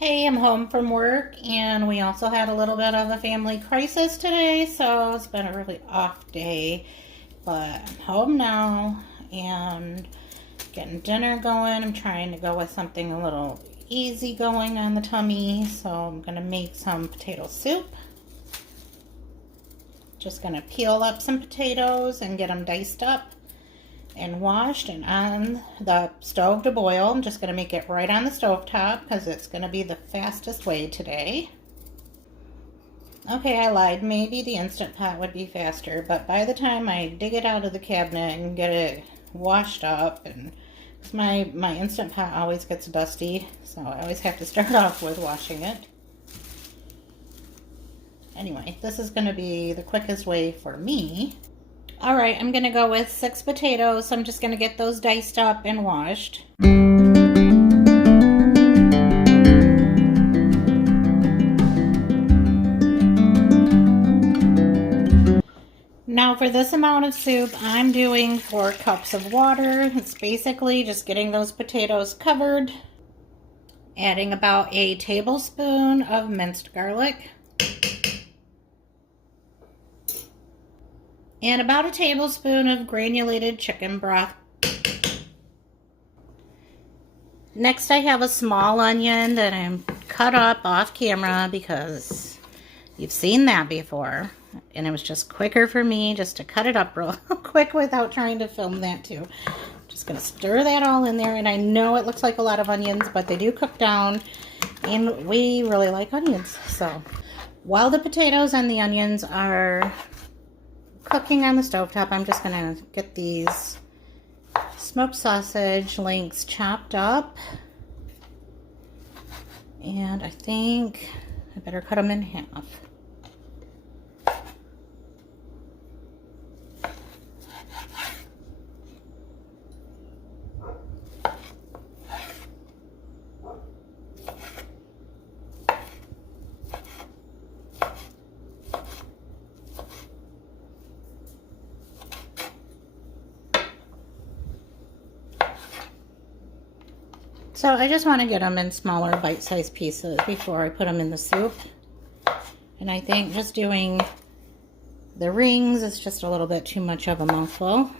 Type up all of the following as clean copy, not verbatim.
Hey, I'm home from work, and we also had a little bit of a family crisis today, so it's been a really off day. But I'm home now and getting dinner going. I'm trying to go with something a little easy going on the tummy, so I'm going to make some potato soup. Just going to peel up some potatoes and get them diced up and washed and on the stove to boil. I'm just going to make it right on the stove top because it's going to be the fastest way today. Okay, I lied. Maybe the Instant Pot would be faster, but by the time I dig it out of the cabinet and get it washed up, and my Instant Pot always gets dusty, so I always have to start off with washing it. Anyway, this is going to be the quickest way for me. All right, I'm going to go with 6 potatoes, so I'm just going to get those diced up and washed. Now for this amount of soup, I'm doing 4 cups of water. It's basically just getting those potatoes covered, adding about a tablespoon of minced garlic, and about a tablespoon of granulated chicken broth. Next, I have a small onion that I'm cut up off camera because you've seen that before. And it was just quicker for me just to cut it up real quick without trying to film that too. Just gonna stir that all in there. And I know it looks like a lot of onions, but they do cook down. And we really like onions. So while the potatoes and the onions are cooking on the stovetop, I'm just gonna get these smoked sausage links chopped up, and I think I better cut them in half. So I just want to get them in smaller bite-sized pieces before I put them in the soup. And I think just doing the rings is just a little bit too much of a mouthful.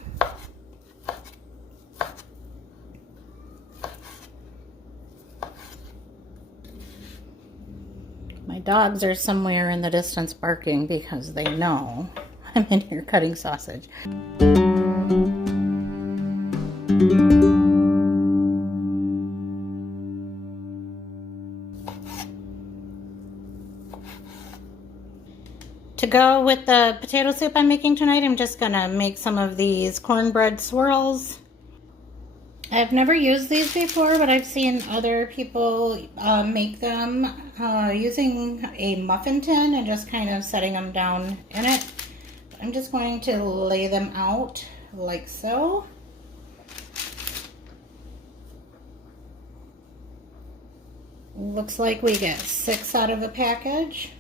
My dogs are somewhere in the distance barking because they know I'm in here cutting sausage. To go with the potato soup I'm making tonight, I'm just going to make some of these cornbread swirls. I've never used these before, but I've seen other people make them using a muffin tin and just kind of setting them down in it. I'm just going to lay them out like so. Looks like we get 6 out of a package.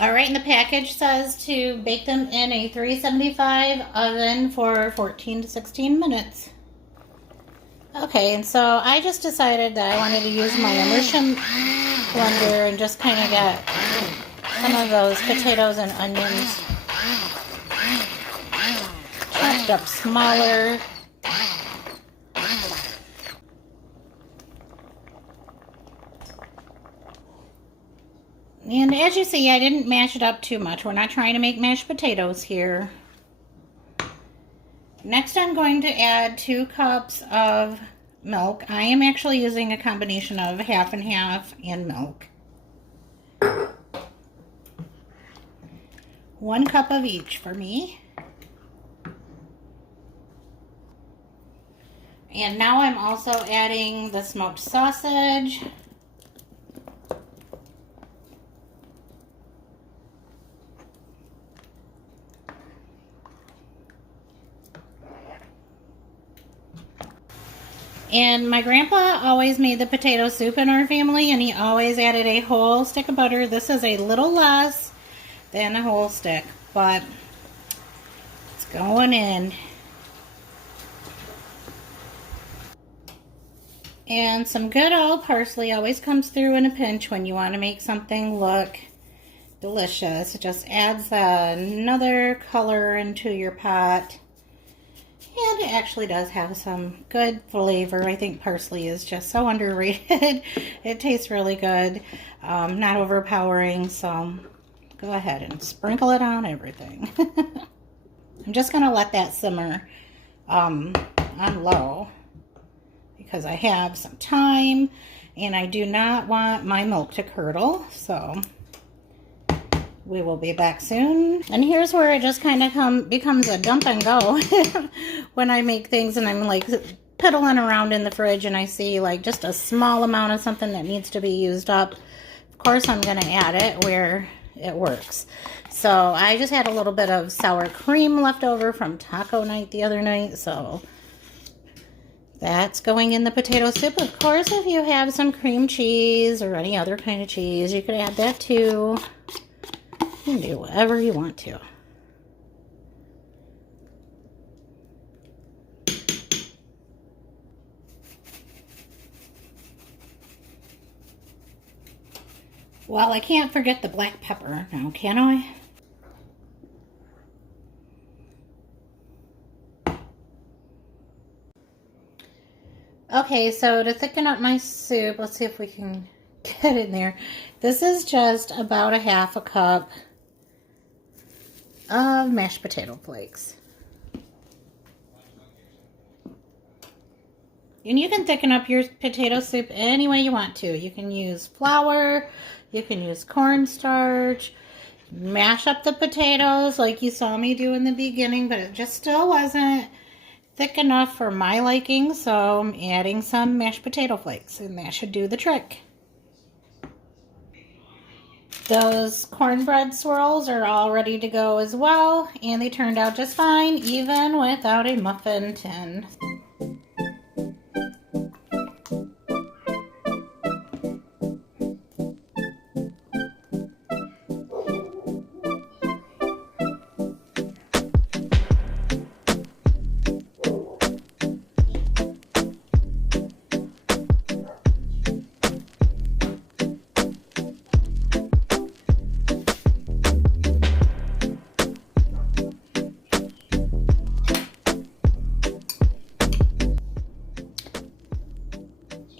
Alright, and the package says to bake them in a 375 oven for 14 to 16 minutes. Okay, and so I just decided that I wanted to use my immersion blender and just kind of get some of those potatoes and onions chopped up smaller. And as you see, I didn't mash it up too much. We're not trying to make mashed potatoes here. Next, I'm going to add 2 cups of milk. I am actually using a combination of half and half and milk. 1 cup of each for me. And now I'm also adding the smoked sausage. And my grandpa always made the potato soup in our family, and he always added a whole stick of butter. This is a little less than a whole stick, but Going in. And some good old parsley always comes through in a pinch when you want to make something look delicious. It just adds another color into your pot. And it actually does have some good flavor. I think parsley is just so underrated. It tastes really good, not overpowering, so go ahead and sprinkle it on everything. I'm just going to let that simmer on low because I have some time and I do not want my milk to curdle, so we will be back soon. And here's where it just kind of becomes a dump and go when I make things and I'm like piddling around in the fridge and I see like just a small amount of something that needs to be used up. Of course, I'm going to add it where it works. So I just had a little bit of sour cream left over from taco night the other night, so that's going in the potato soup. Of course, if you have some cream cheese or any other kind of cheese, you could add that too. You can do whatever you want to. Well, I can't forget the black pepper now, can I? Okay, so to thicken up my soup, let's see if we can get in there. This is just about a half a cup of mashed potato flakes. And you can thicken up your potato soup any way you want to. You can use flour, you can use cornstarch, mash up the potatoes like you saw me do in the beginning, but it just still wasn't thick enough for my liking, so I'm adding some mashed potato flakes, and that should do the trick. Those cornbread swirls are all ready to go as well, and they turned out just fine, even without a muffin tin.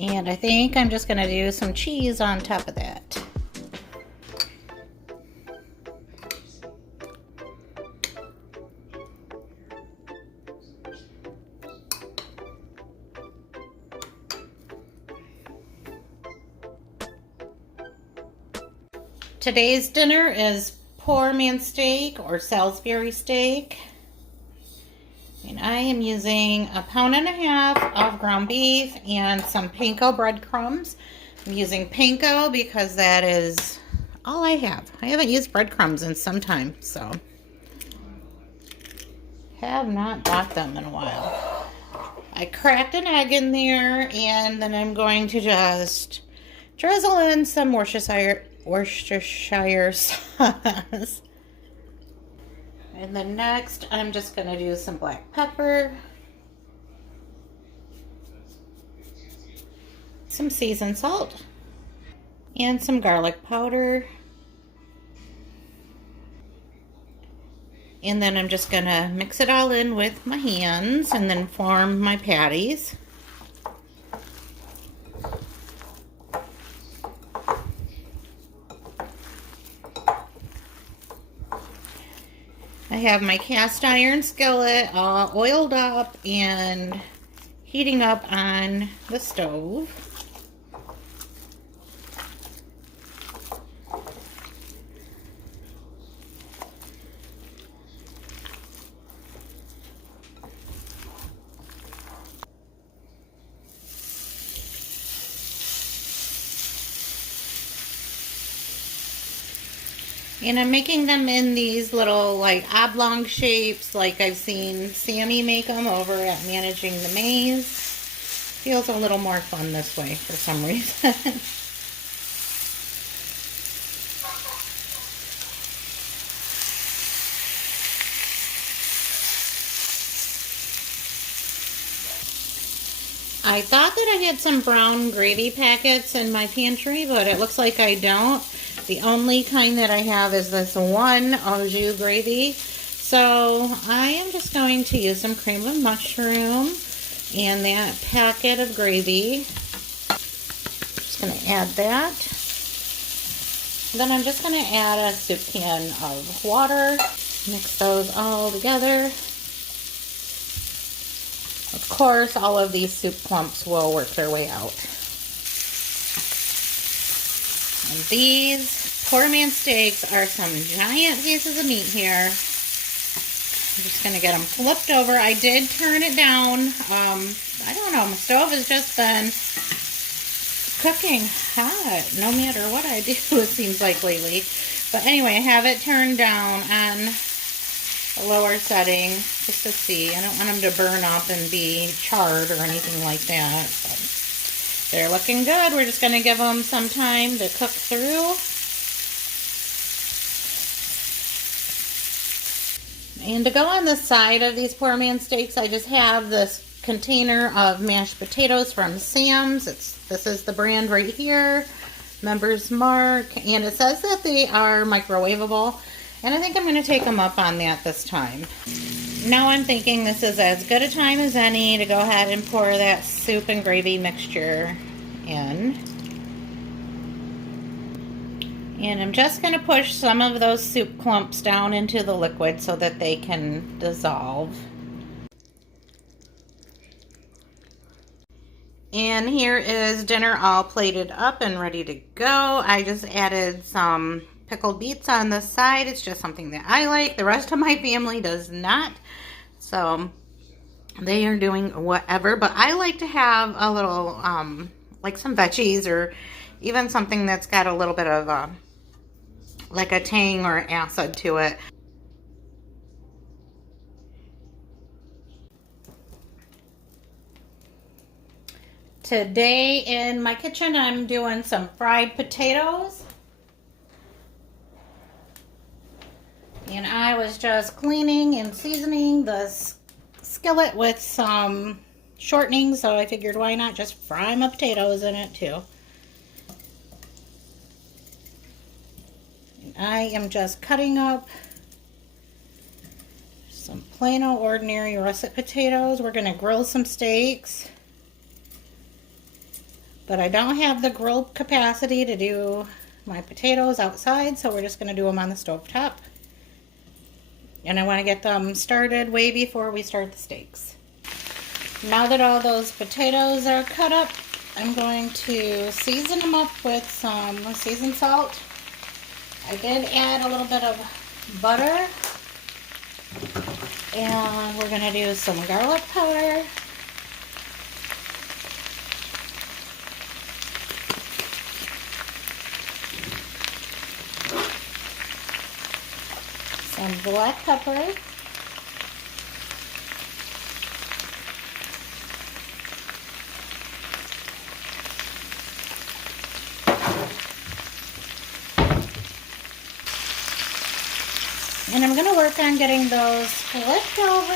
And I think I'm just going to do some cheese on top of that. Today's dinner is poor man steak or Salisbury steak. And I am using 1.5 pounds of ground beef and some panko breadcrumbs. I'm using panko because that is all I have. I haven't used breadcrumbs in some time, so have not bought them in a while. I cracked an egg in there, and then I'm going to just drizzle in some Worcestershire sauce. And then next, I'm just going to do some black pepper, some seasoned salt, and some garlic powder. And then I'm just going to mix it all in with my hands and then form my patties. I have my cast iron skillet all oiled up and heating up on the stove. And I'm making them in these little like oblong shapes like I've seen Sammy make them over at Managing the Maze. Feels a little more fun this way for some reason. I thought that I had some brown gravy packets in my pantry, but it looks like I don't. The only kind that I have is this one au jus gravy. So I am just going to use some cream of mushroom and that packet of gravy. Just going to add that. Then I'm just going to add a soup can of water. Mix those all together. Of course, all of these soup clumps will work their way out. And these poor man steaks are some giant pieces of meat here. I'm just going to get them flipped over. I did turn it down. I don't know, my stove has just been cooking hot no matter what I do, it seems like lately. But anyway, I have it turned down on a lower setting just to see. I don't want them to burn up and be charred or anything like that. But they're looking good. We're just going to give them some time to cook through. And to go on the side of these poor man steaks, I just have this container of mashed potatoes from Sam's. This is the brand right here, Members Mark, and it says that they are microwavable, and I think I'm going to take them up on that this time. Now I'm thinking this is as good a time as any to go ahead and pour that soup and gravy mixture in. And I'm just going to push some of those soup clumps down into the liquid so that they can dissolve. And here is dinner all plated up and ready to go. I just added some pickled beets on the side. It's just something that I like. The rest of my family does not. So they are doing whatever. But I like to have a little, like some veggies or even something that's got a little bit of like a tang or acid to it. Today in my kitchen, I'm doing some fried potatoes. And I was just cleaning and seasoning the skillet with some shortening, so I figured why not just fry my potatoes in it too. And I am just cutting up some plain old ordinary russet potatoes. We're going to grill some steaks. But I don't have the grill capacity to do my potatoes outside, so we're just going to do them on the stovetop. And I want to get them started way before we start the steaks. Now that all those potatoes are cut up, I'm going to season them up with some seasoned salt. I did add a little bit of butter. And we're going to do some garlic powder. Some black pepper, and I'm going to work on getting those flipped over,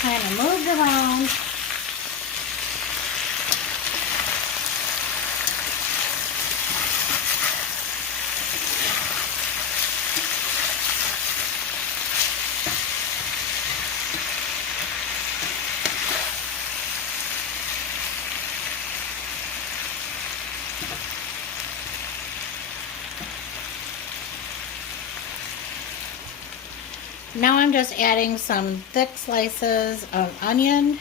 kind of moved around. Now I'm just adding some thick slices of onion.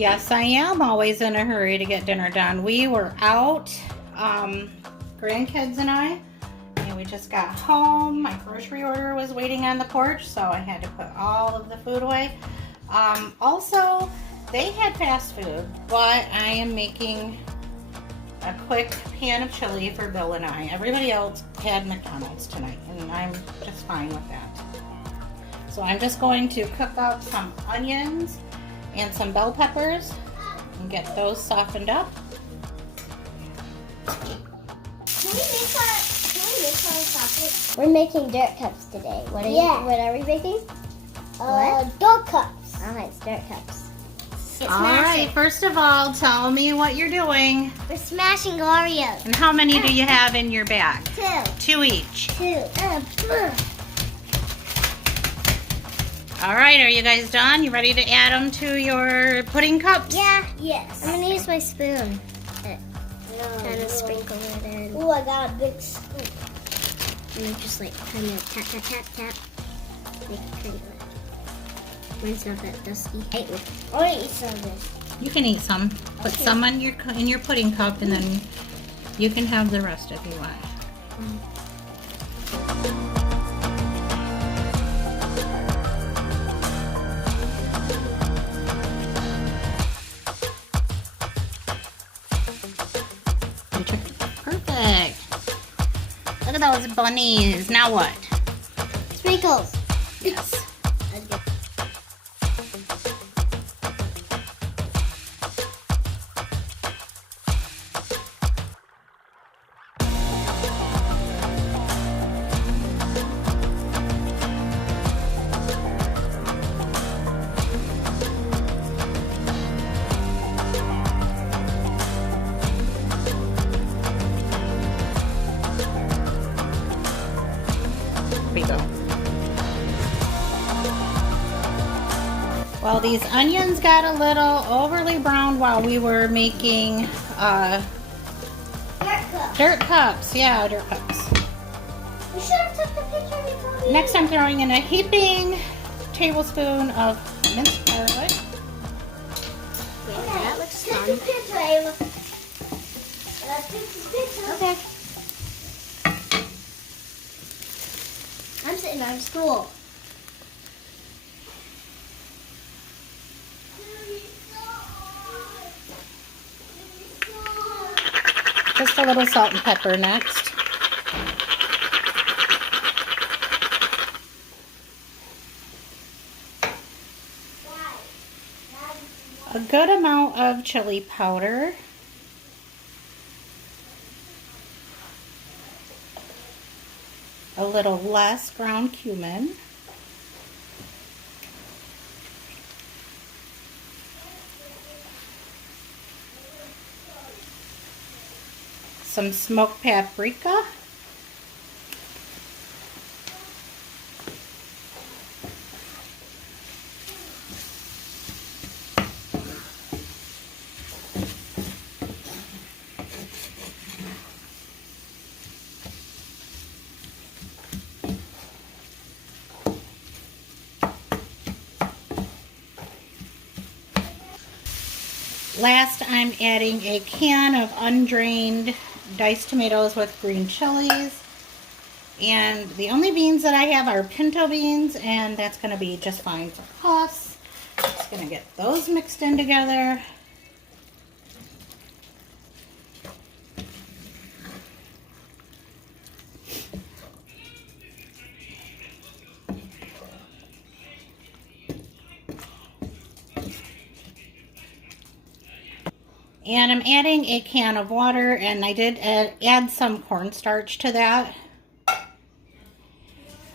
Yes, I am always in a hurry to get dinner done. We were out, grandkids and I, and we just got home. My grocery order was waiting on the porch, so I had to put all of the food away. Also, they had fast food, but I am making a quick pan of chili for Bill and I. Everybody else had McDonald's tonight, and I'm just fine with that. So I'm just going to cook up some onions and some bell peppers and get those softened up. Can we make our sausage? We're making dirt cups today. What are we making? Dirt cups. Alright, dirt cups. Alright, first of all, tell me what you're doing. We're smashing Oreos. And how many do you have in your bag? 2. 2 each. 2. Alright, are you guys done? You ready to add them to your pudding cups? Yeah. Yes. I'm gonna use my spoon. Kind of sprinkle it in. Oh, I got a big scoop. And then just like kind of tap, tap, tap, tap. Make it kind of. Mine's not that dusty. I want to eat some of this. You can eat some. Put some in your pudding cup, and then you can have the rest if you want. Perfect. Look at those bunnies. Now what? Sprinkles. Yes. Well, these onions got a little overly browned while we were making dirt cups. Yeah, dirt cups. We should have took the picture before we Next, I'm throwing in a heaping tablespoon of minced garlic. That looks fun. Take the picture, Ava. Okay. I'm sitting on stool. Just a little salt and pepper next. A good amount of chili powder. A little less ground cumin. Some smoked paprika. Last, I'm adding a can of undrained diced tomatoes with green chilies. And the only beans that I have are pinto beans, and that's going to be just fine for us. Just going to get those mixed in together. And I'm adding a can of water, and I did add some cornstarch to that.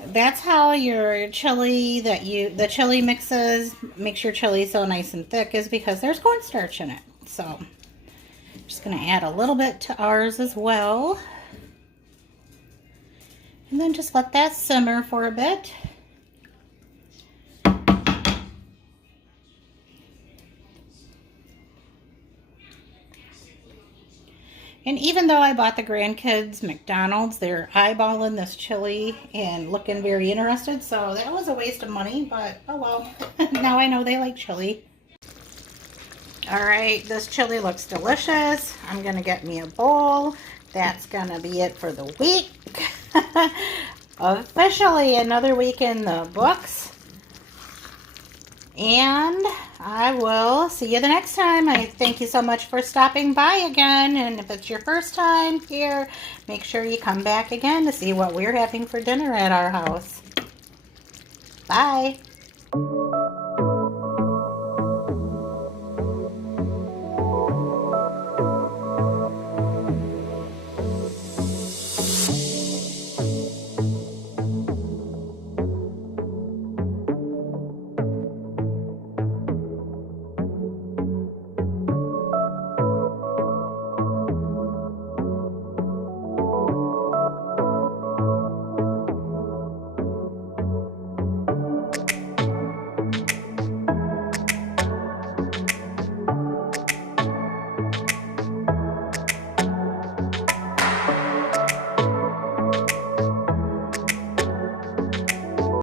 That's how your chili the chili mixes, makes your chili so nice and thick, is because there's cornstarch in it. So I'm just going to add a little bit to ours as well. And then just let that simmer for a bit. And even though I bought the grandkids McDonald's, they're eyeballing this chili and looking very interested. So that was a waste of money, but oh well. Now I know they like chili. All right, this chili looks delicious. I'm gonna get me a bowl. That's gonna be it for the week. Officially another week in the books. And I will see you the next time. I thank you so much for stopping by again. And if it's your first time here, make sure you come back again to see what we're having for dinner at our house. Bye.